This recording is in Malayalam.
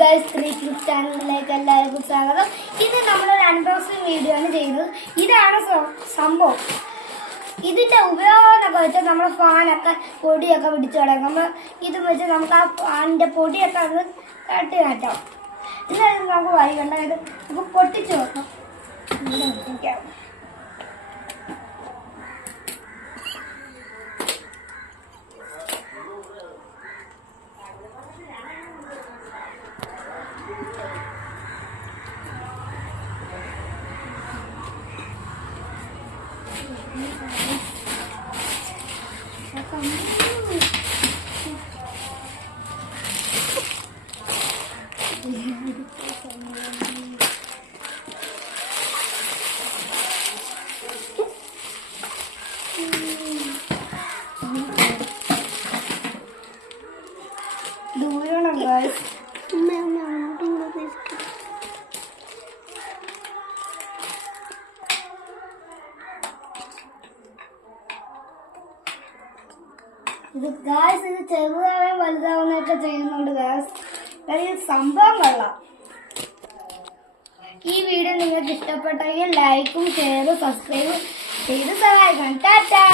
ഗൈസ് ക്രിയേറ്റീവ് ചാനലിലേക്ക് എല്ലാവർക്കും സ്വാഗതം. ഇത് നമ്മളൊരു അൺബോക്സിംഗ് വീഡിയോ ആണ് ചെയ്യുന്നത്. ഇതാണ് സംഭവം. ഇതിന്റെ ഉപയോഗം എന്നൊക്കെ വെച്ചാൽ നമ്മൾ ഫാനൊക്കെ പൊടിയൊക്കെ പിടിച്ചു കിടക്കുമ്പോൾ ഇത് വെച്ച് നമുക്ക് ആ ഫാനിന്റെ പൊടിയൊക്കെ അത് തട്ടി മാറ്റാം. ഇന്നത് നമുക്ക് വൈകണ്ട ഇത് നമുക്ക് പൊട്ടിച്ചു നോക്കാം. ദൂരണം ഗൈസ്. ഇത് ഗായ്സ് ഇത് ചെറുതാവേ വലുതാവുന്നൊക്കെ ചെയ്യുന്നുണ്ട് ഗായ്സ്. ഈ സംഭവം കൊള്ളാം. ഈ വീഡിയോ നിങ്ങൾക്ക് ഇഷ്ടപ്പെട്ടെങ്കിൽ ലൈക്കും ഷെയറും സബ്സ്ക്രൈബും ചെയ്ത് സഹായിക്കണം. ടാറ്റാ.